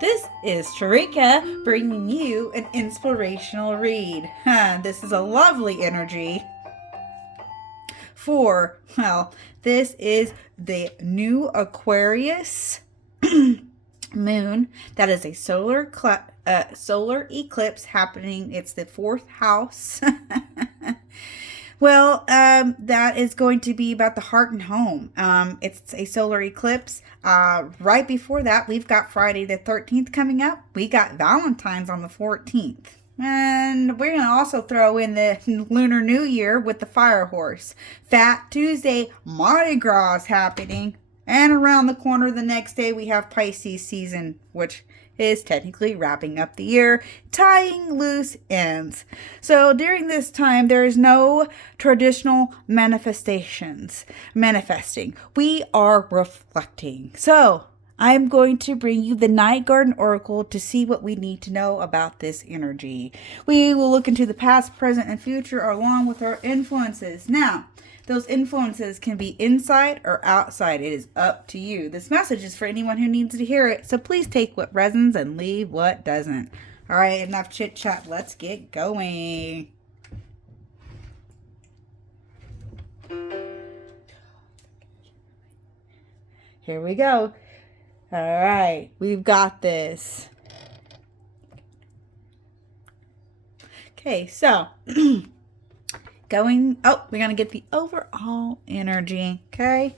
This is Sharika bringing you an inspirational read. This is a lovely energy for, well, this is the new Aquarius moon. That is a solar eclipse happening. It's the fourth house. Well, that is going to be about the heart and home. It's a solar eclipse. Right before that, we've got Friday the 13th coming up. We got Valentine's on the 14th. And we're going to also throw in the Lunar New Year with the Fire Horse. Fat Tuesday, Mardi Gras is happening. And around the corner the next day, we have Pisces season, which is technically wrapping up the year, tying loose ends. So during this time, there is no traditional manifesting. We are reflecting. So I'm going to bring you the Night Garden Oracle to see what we need to know about this energy. We will look into the past, present, and future along with our influences. Now, those influences can be inside or outside. It is up to you. This message is for anyone who needs to hear it. So please take what resonates and leave what doesn't. All right, enough chit chat. Let's get going. Here we go. All right, we've got this. Okay, so we're going to get the overall energy, okay?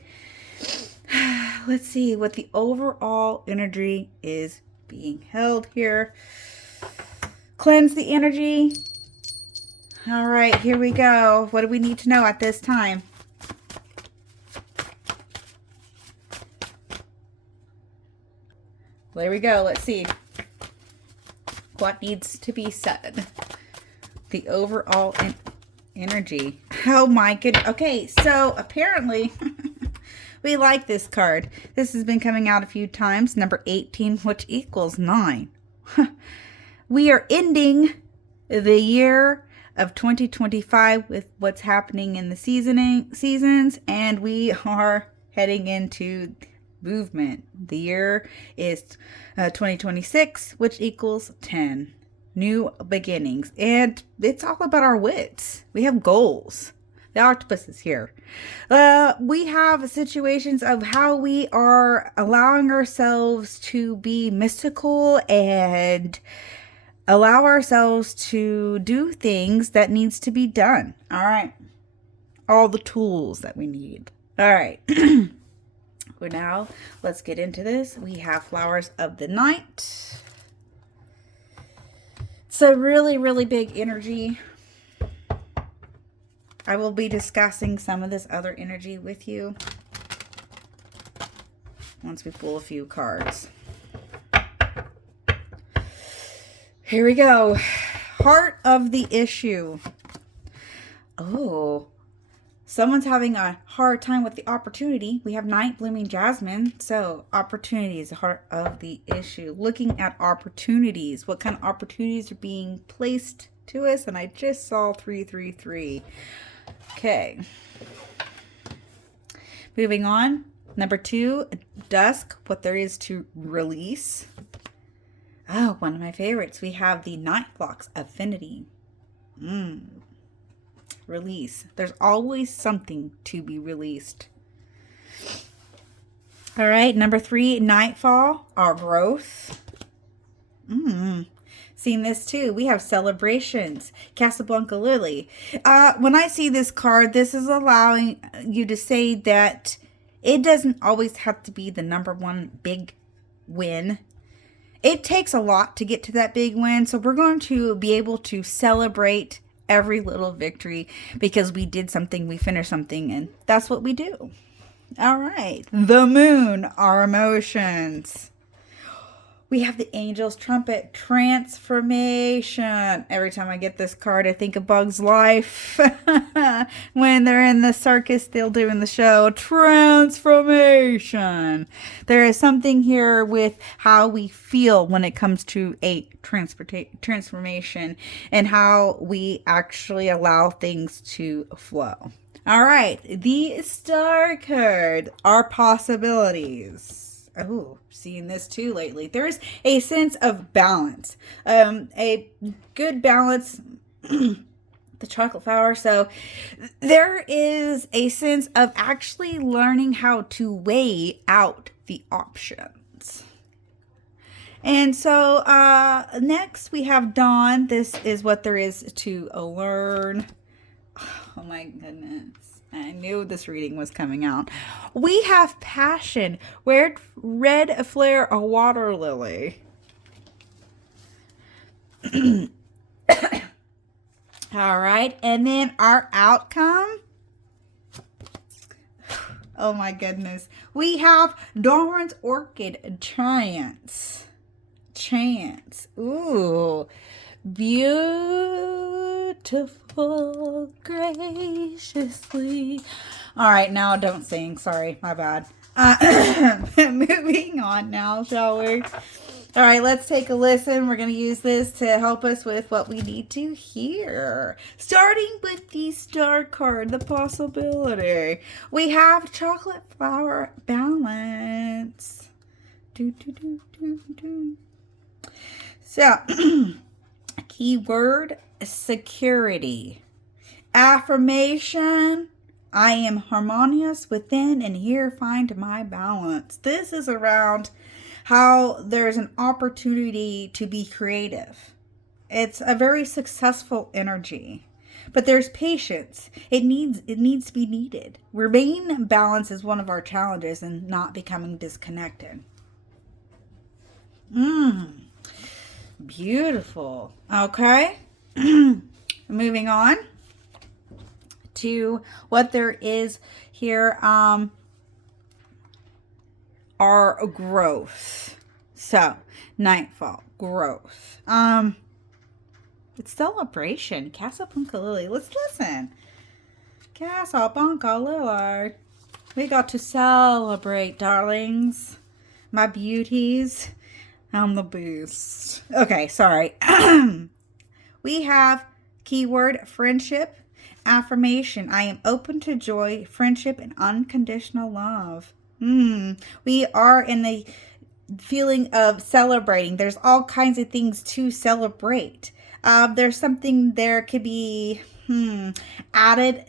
Let's see what the overall energy is being held here. Cleanse the energy. All right, here we go. What do we need to know at this time? Well, there we go. Let's see what needs to be said. The overall energy. Oh my goodness. Okay, so apparently we like this card. This has been coming out a few times. Number 18, which equals 9. We are ending the year of 2025 with what's happening in the seasons, and we are heading into movement. The year is 2026, which equals 10. New beginnings. And it's all about our wits. We have goals. The octopus is here. We have situations of how we are allowing ourselves to be mystical and allow ourselves to do things that needs to be done. All right. All the tools that we need. All right. Well, now let's get into this. We have Flowers of the Night. It's a really, really big energy. I will be discussing some of this other energy with you once we pull a few cards. Here we go. Heart of the issue. Oh, someone's having a hard time with the opportunity. We have Night Blooming Jasmine. So opportunity is the heart of the issue. Looking at opportunities. What kind of opportunities are being placed to us? And I just saw 333. Okay. Moving on. Number 2, Dusk. What there is to release. Oh, one of my favorites. We have the Night Clock's Affinity. Release. There's always something to be released. All right, number 3, Nightfall, our growth. Seen this too. We have Celebrations, Casablanca Lily. When I see this card, this is allowing you to say that it doesn't always have to be the number one big win. It takes a lot to get to that big win, so we're going to be able to celebrate every little victory because we did something, we finished something, and that's what we do. All right. The Moon, our emotions. We have the Angel's Trumpet, Transformation. Every time I get this card, I think of Bug's Life. When they're in the circus, they'll do in the show, Transformation. There is something here with how we feel when it comes to a transformation and how we actually allow things to flow. All right, the Star card, our possibilities. Oh, seeing this too lately. There's a sense of balance, a good balance. The chocolate flower. So there is a sense of actually learning how to weigh out the options. And so next we have Dawn. This is what there is to learn. Oh my goodness. I knew this reading was coming out. We have passion. Red flare a water lily. All right. And then our outcome. Oh my goodness. We have Dawn's Orchid Chance. Ooh. Beautiful, graciously. All right, now don't sing. Sorry, my bad. Moving on now, shall we? All right, let's take a listen. We're going to use this to help us with what we need to hear. Starting with the star card, the possibility. We have chocolate flower balance. So, keyword security. Affirmation. I am harmonious within and here find my balance. This is around how there's an opportunity to be creative. It's a very successful energy. But there's patience. It needs to be needed. Remaining balance is one of our challenges and not becoming disconnected. Beautiful. Okay. Moving on to what there is here. Our growth. So, nightfall, growth. It's celebration. Casablanca Lily. Let's listen. Casablanca Lily. We got to celebrate, darlings. My beauties. I'm the beast. Okay, sorry. We have keyword friendship. Affirmation. I am open to joy, friendship, and unconditional love. We are in the feeling of celebrating. There's all kinds of things to celebrate. There's something there could be added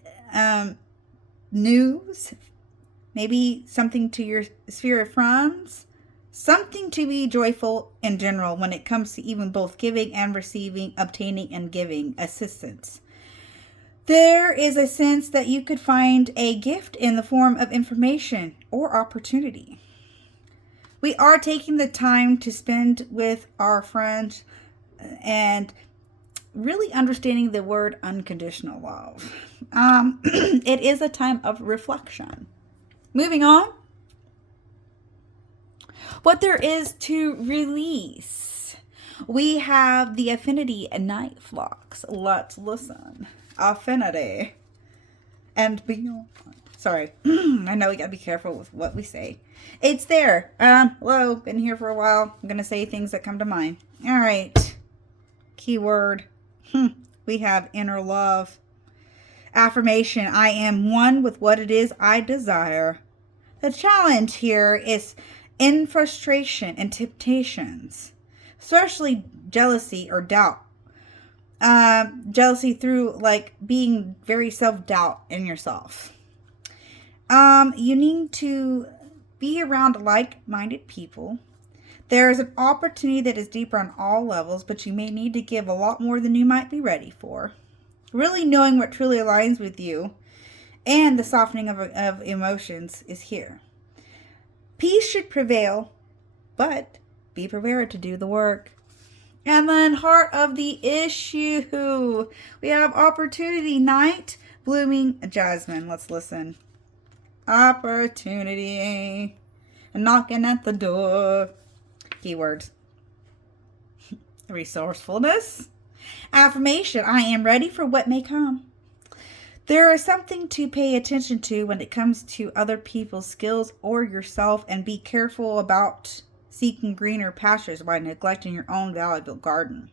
news, maybe something to your sphere of friends, something to be joyful in general when it comes to even both giving and receiving, obtaining and giving assistance. There is a sense that you could find a gift in the form of information or opportunity. We are taking the time to spend with our friends and really understanding the word unconditional love. It is a time of reflection. Moving on. What there is to release. We have the affinity and night flocks. Let's listen. Affinity and beyond. Sorry. I know we gotta be careful with what we say. It's there. Hello, been here for a while. I'm gonna say things that come to mind. All right. Keyword. We have inner love. Affirmation. I am one with what it is I desire. The challenge here is in frustration and temptations, especially jealousy or doubt. Jealousy through like being very self-doubt in yourself. You need to be around like-minded people. There is an opportunity that is deeper on all levels, but you may need to give a lot more than you might be ready for. Really knowing what truly aligns with you and the softening of emotions is here. Peace should prevail, but be prepared to do the work. And then heart of the issue. We have opportunity, night, blooming jasmine. Let's listen. Opportunity. Knocking at the door. Keywords. Resourcefulness. Affirmation. I am ready for what may come. There is something to pay attention to when it comes to other people's skills or yourself, and be careful about seeking greener pastures by neglecting your own valuable garden.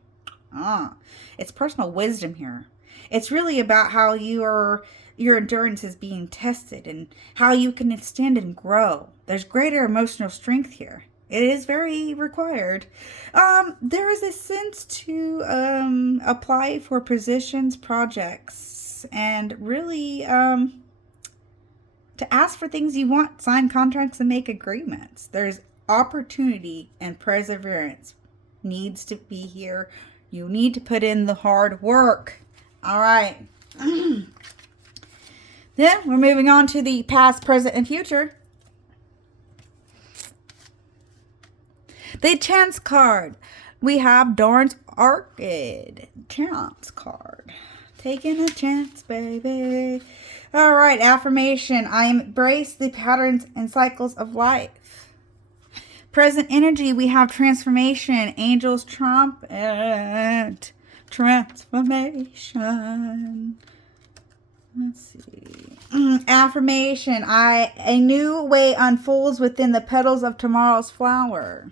It's personal wisdom here. It's really about how you are your endurance is being tested and how you can extend and grow. There's greater emotional strength here. It is very required. There is a sense to apply for positions, projects, and really to ask for things you want, sign contracts, and make agreements. There's opportunity and perseverance needs to be here. You need to put in the hard work. All right. Then we're moving on to the past, present, and future. The chance card. We have Dorn's Orchid. Chance card. Taking a chance, baby. All right, affirmation. I embrace the patterns and cycles of life. Present energy, we have transformation. Angels trumpet. Transformation. Let's see. Affirmation. A new way unfolds within the petals of tomorrow's flower.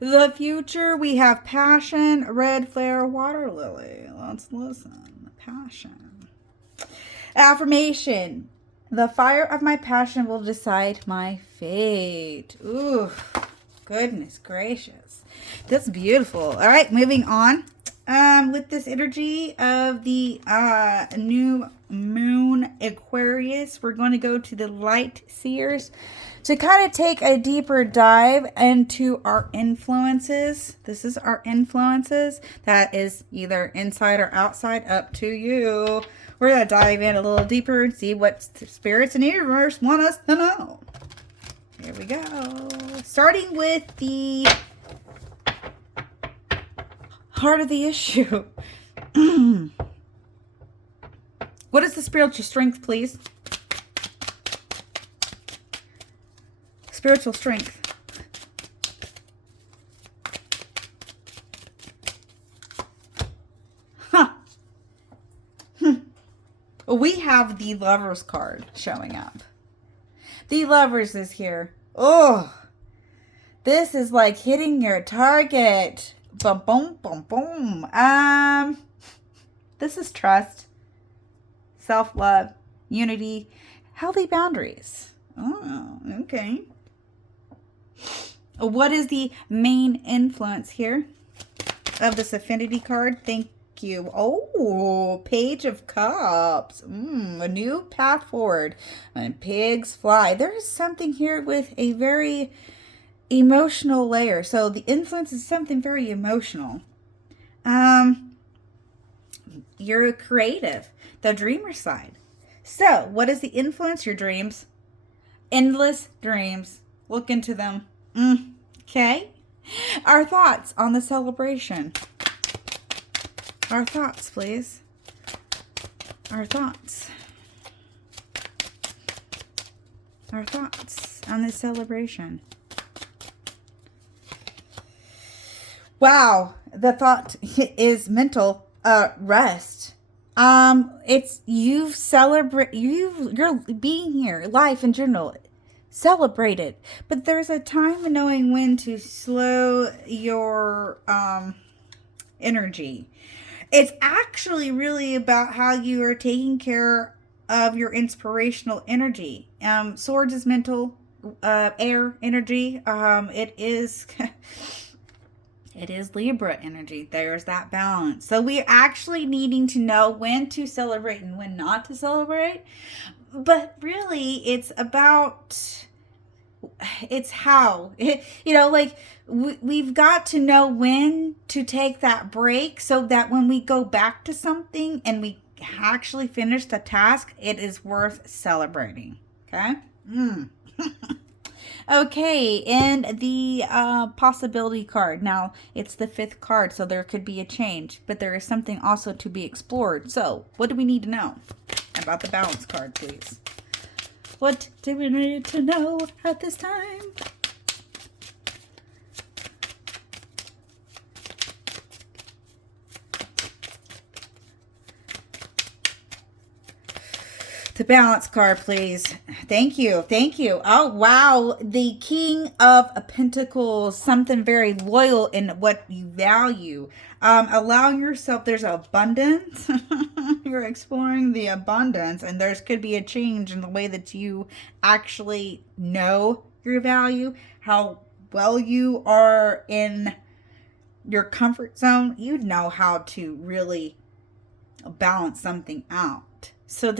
The future, we have passion, red flare, water lily. Let's listen. Passion. Affirmation. The fire of my passion will decide my fate. Ooh, goodness gracious. That's beautiful. All right, moving on. With this energy of the new moon Aquarius, we're going to go to the light seers to kind of take a deeper dive into our influences. This is our influences. That is either inside or outside, up to you. We're going to dive in a little deeper and see what spirits and universe want us to know. Here we go. Starting with the heart of the issue. What is the spiritual strength, please? Spiritual strength. Huh. We have the Lovers card showing up. The Lovers is here. Oh, this is like hitting your target. Boom, boom, boom, boom. This is trust, self-love, unity, healthy boundaries. Oh, okay. What is the main influence here of this affinity card? Thank you. Oh, Page of Cups. A new path forward. When pigs fly. There is something here with a very emotional layer. So the influence is something very emotional. You're creative. The dreamer side. So what is the influence? Your dreams. Endless dreams. Look into them. Okay. Our thoughts on the celebration. Our thoughts, please. Our thoughts. Our thoughts on this celebration. Wow. The thought is mental rest. It's you're being here, life in general. Celebrate it, but there's a time of knowing when to slow your energy. It's actually really about how you are taking care of your inspirational energy. Swords is mental, air energy. It is it is Libra energy. There's that balance. So we're actually needing to know when to celebrate and when not to celebrate. But really, it's about, it's how, like we've got to know when to take that break so that when we go back to something and we actually finish the task, it is worth celebrating. Okay. Okay, and the possibility card. Now, it's the 5th card, so there could be a change, but there is something also to be explored. So, what do we need to know about the balance card, please? What do we need to know at this time? The balance card, please. Thank you. Thank you. Oh, wow. The King of Pentacles, something very loyal in what you value. Allowing yourself, there's abundance. You're exploring the abundance, and there's could be a change in the way that you actually know your value, how well you are in your comfort zone. You know how to really balance something out. So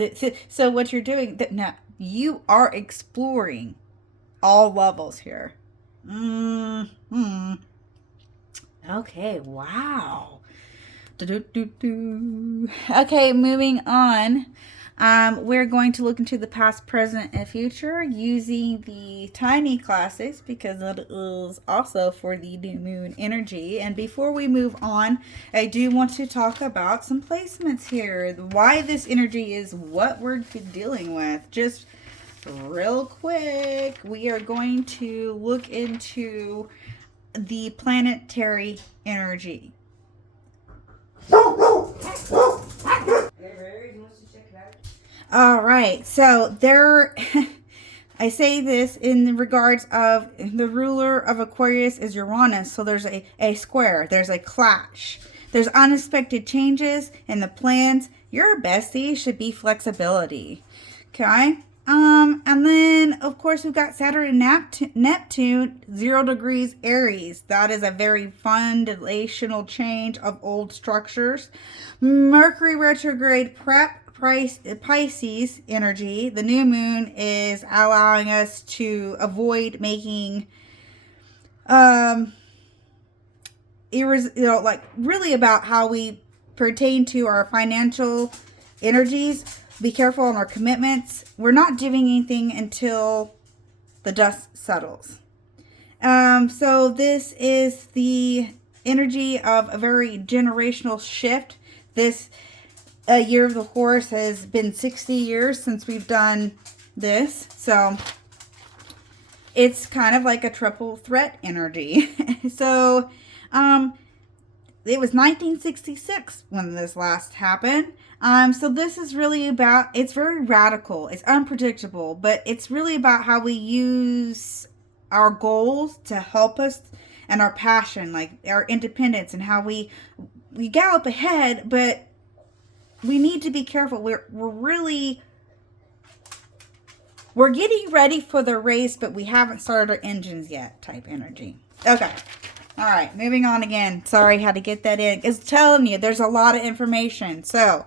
what you're doing, that now you are exploring all levels here. Okay, wow. Okay, moving on. We're going to look into the past, present, and future using the tiny classics because it is also for the new moon energy. And before we move on, I do want to talk about some placements here. Why this energy is what we're dealing with. Just real quick, we are going to look into the planetary energy. All right, so there, I say this in regards of the ruler of Aquarius is Uranus. So there's a square, there's a clash, there's unexpected changes in the plans. Your bestie should be flexibility. Okay. And then of course we've got Saturn and Neptune, 0 degrees Aries. That is a very foundational change of old structures. Mercury retrograde Pisces energy. The new moon is allowing us to avoid making, like really about how we pertain to our financial energies. Be careful on our commitments. We're not doing anything until the dust settles. So this is the energy of a very generational shift. This year of the horse has been 60 years since we've done this. So it's kind of like a triple threat energy. So it was 1966 when this last happened. So this is really about, it's very radical, it's unpredictable, but it's really about how we use our goals to help us and our passion, like our independence, and how we gallop ahead, but we need to be careful. We're getting ready for the race, but we haven't started our engines yet type energy. Okay. All right, moving on again. Sorry, had to get that in. It's telling you there's a lot of information. So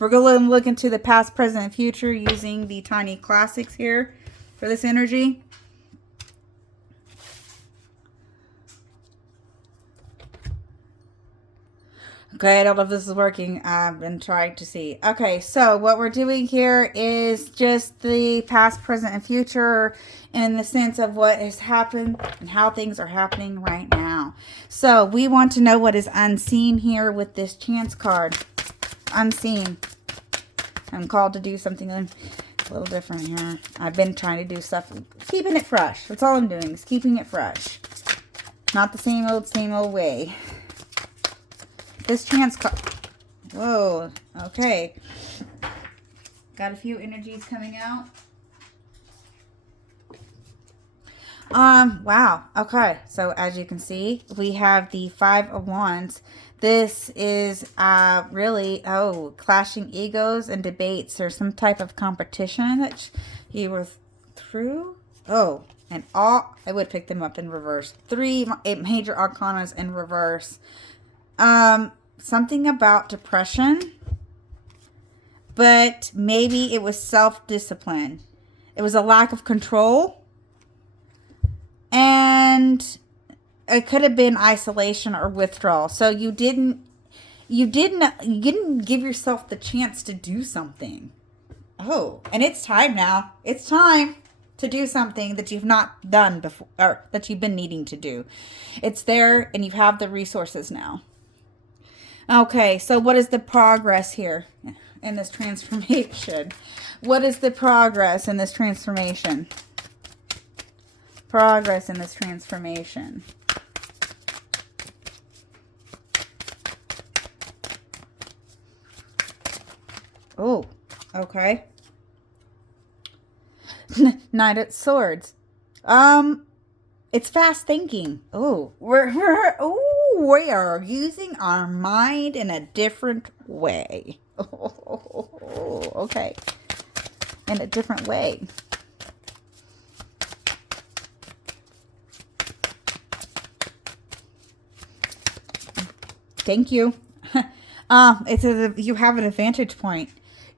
we're going to look into the past, present, and future using the tiny classics here for this energy. Okay, I don't know if this is working. I've been trying to see. Okay, so what we're doing here is just the past, present, and future in the sense of what has happened and how things are happening right now. So we want to know what is unseen here with this chance card. Unseen. I'm called to do something a little different here. I've been trying to do stuff, keeping it fresh. That's all I'm doing is keeping it fresh. Not the same old way. This chance card. Whoa. Okay. Got a few energies coming out. Wow. Okay. So as you can see, we have the 5 of Wands. This is really, clashing egos and debates. There's some type of competition that you were through. Oh, and all, I would pick them up in reverse. 3 major arcanas in reverse. Something about depression, but maybe it was self-discipline. It was a lack of control, and it could have been isolation or withdrawal. So you didn't give yourself the chance to do something. Oh, and it's time now. It's time to do something that you've not done before, or that you've been needing to do. It's there, and you have the resources now. Okay, so what is the progress here in this transformation? What is the progress in this transformation? Progress in this transformation. Oh, okay. Knight of Swords. It's fast thinking. Oh, we are using our mind in a different way. Oh, okay. In a different way. Thank you. You have an advantage point.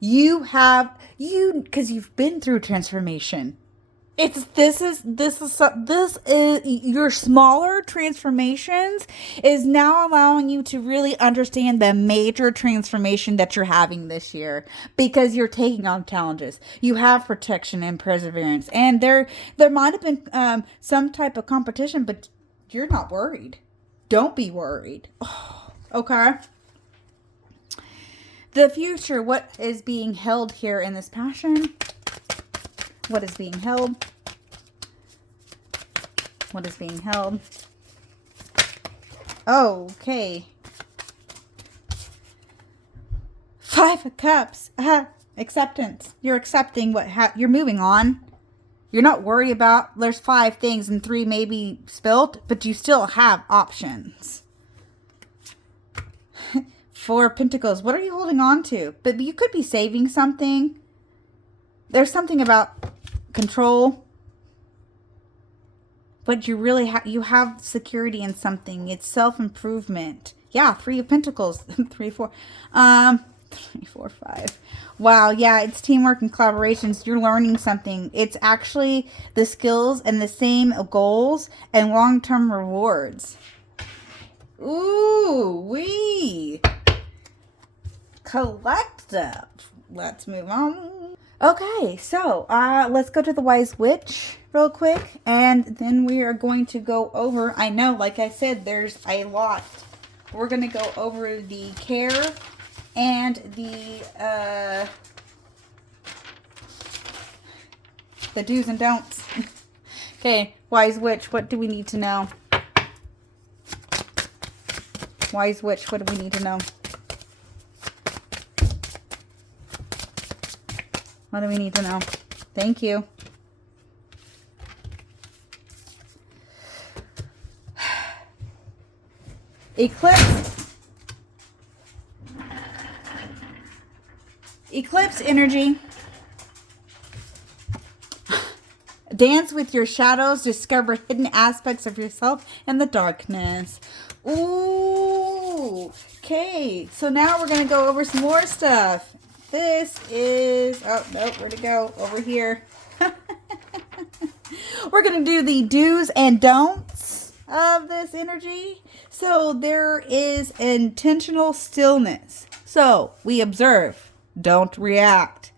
Because you've been through transformation. This is your smaller transformations is now allowing you to really understand the major transformation that you're having this year, because you're taking on challenges. You have protection and perseverance, and there might have been some type of competition, but you're not worried. Don't be worried. Oh, okay. The future, what is being held here in this passion? What is being held? What is being held? Okay. Five of Cups. Acceptance. You're accepting you're moving on. You're not worried about, there's 5 things and 3 may be spilt, but you still have options. 4 of Pentacles. What are you holding on to? But you could be saving something. There's something about control, but you really you have security in something. It's self-improvement. Yeah, 3 of Pentacles. 3, 4. 3, 4, 5. Wow, yeah, it's teamwork and collaborations. You're learning something. It's actually the skills and the same goals and long-term rewards. Ooh, wee. Collective. Let's move on. Okay, so let's go to the Wise Witch real quick, and then we are going to go over, I know, like I said, there's a lot. We're going to go over the care and the do's and don'ts. Okay, Wise Witch, what do we need to know? Wise Witch, what do we need to know? What do we need to know? Thank you. Eclipse energy. Dance with your shadows. Discover hidden aspects of yourself in the darkness. Ooh. Okay. So now we're going to go over some more stuff. This is, oh, no, where'd it go? Over here. We're going to do the do's and don'ts of this energy. So there is intentional stillness. So we observe, don't react.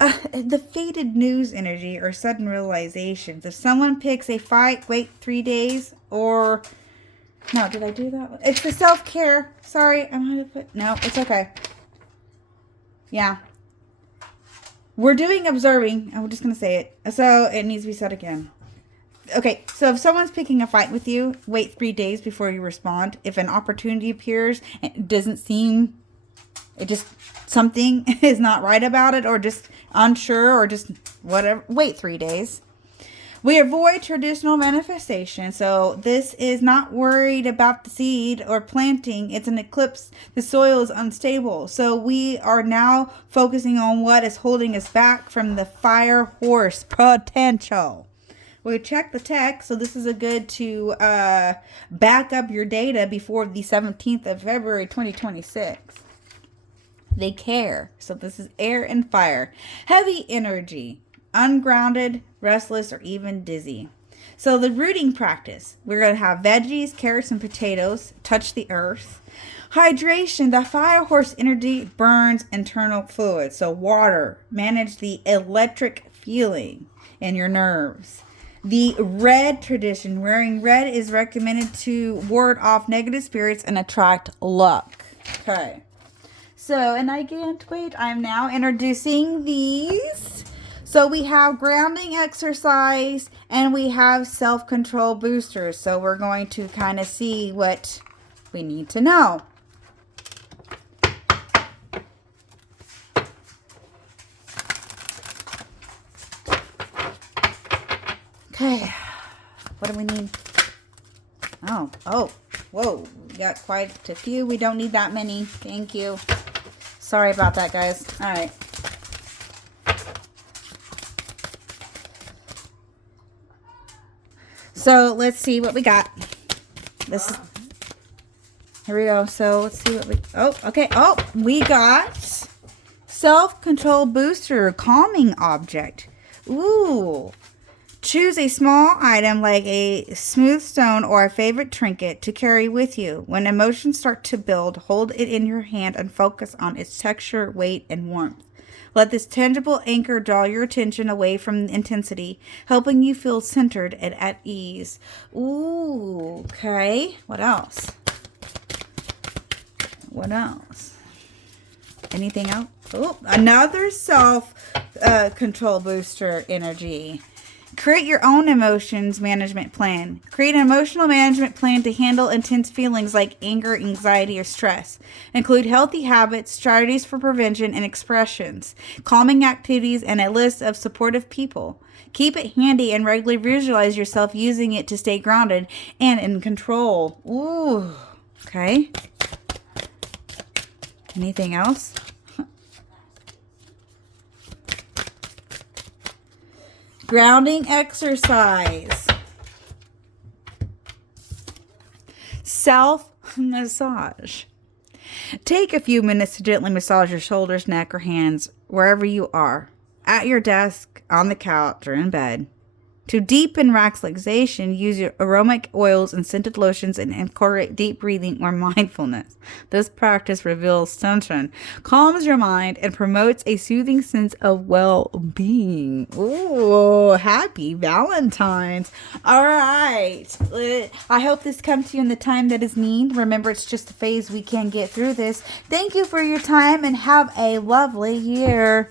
The fated news energy or sudden realizations. If someone picks a fight, wait 3 days, or, no, did I do that? It's the self-care. Sorry, I might have put, no, it's okay. Yeah. We're doing observing. I'm just going to say it. So it needs to be said again. Okay. So if someone's picking a fight with you, wait 3 days before you respond. If an opportunity appears and it doesn't seem, it just, something is not right about it, or just unsure, or just whatever, wait 3 days. We avoid traditional manifestation. So this is not worried about the seed or planting. It's an eclipse. The soil is unstable. So we are now focusing on what is holding us back from the fire horse potential. We check the text. So this is a good to back up your data before the 17th of February, 2026. They care. So this is air and fire. Heavy energy. Ungrounded, restless, or even dizzy. So the rooting practice, we're going to have veggies, carrots, and potatoes touch the earth. Hydration, the fire horse energy burns internal fluids. So water, manage the electric feeling in your nerves. The red tradition, wearing red is recommended to ward off negative spirits and attract luck. Okay. So, and I can't wait. I'm now introducing these. So we have grounding exercise and we have self-control boosters. So we're going to kind of see what we need to know. What do we need? Oh, whoa. We got quite a few. We don't need that many. Thank you. Sorry about that, guys. All right. So let's see what we got. This is, here we go. So let's see what we, okay. Oh, we got self-control booster calming object. Ooh. Choose a small item like a smooth stone or a favorite trinket to carry with you. When emotions start to build, hold it in your hand and focus on its texture, weight, and warmth. Let this tangible anchor draw your attention away from intensity, helping you feel centered and at ease. Ooh, okay. What else? What else? Anything else? Oh, another self-control booster energy. Create your own emotions management plan. Create an emotional management plan to handle intense feelings like anger, anxiety, or stress. Include healthy habits, strategies for prevention, and expressions, calming activities, and a list of supportive people. Keep it handy and regularly visualize yourself using it to stay grounded and in control. Ooh, okay. Anything else? Grounding exercise. Self-massage. Take a few minutes to gently massage your shoulders, neck, or hands wherever you are. At your desk, on the couch, or in bed. To deepen relaxation, use your aromatic oils and scented lotions and incorporate deep breathing or mindfulness. This practice reveals tension, calms your mind, and promotes a soothing sense of well-being. Ooh, happy Valentine's. All right. I hope this comes to you in the time that is needed. Remember, it's just a phase. We can get through this. Thank you for your time and have a lovely year.